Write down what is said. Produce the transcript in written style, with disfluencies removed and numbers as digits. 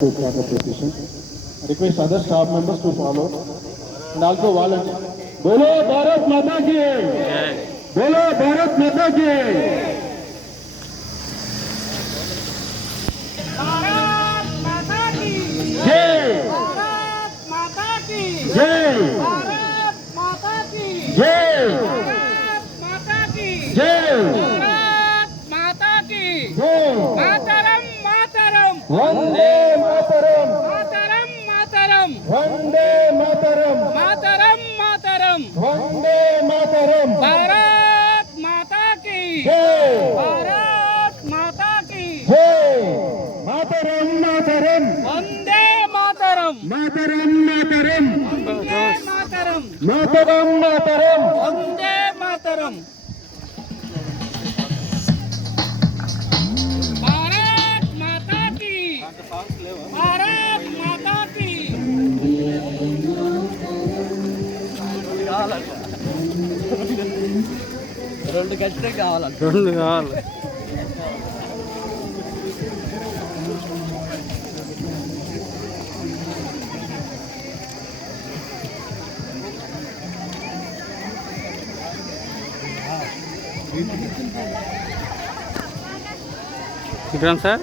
to start the petition. I request other staff members to follow and also volunteer. बोलो भारत माता की, बोलो भारत माता की। भारत माता की जय, भारत माता की जय, भारत माता की जय, भारत माता की जय, भारत माता की जय। मातरम मातरम वंदे मातरम, मातरम मातरम वंदे मातरम, मातरम मातरम वंदे मातरम। भारत माता की जय, भारत माता की जय, मातरम, मातरम, वंदे मातरम मातरम, मातरम, वंदे मातरम मातरम, मातरम। वंदे मातरम भारत माता की भारत माता की రెండు గట్టిగా కావాలి రెండు కావాలి. విక్రమ్ సార్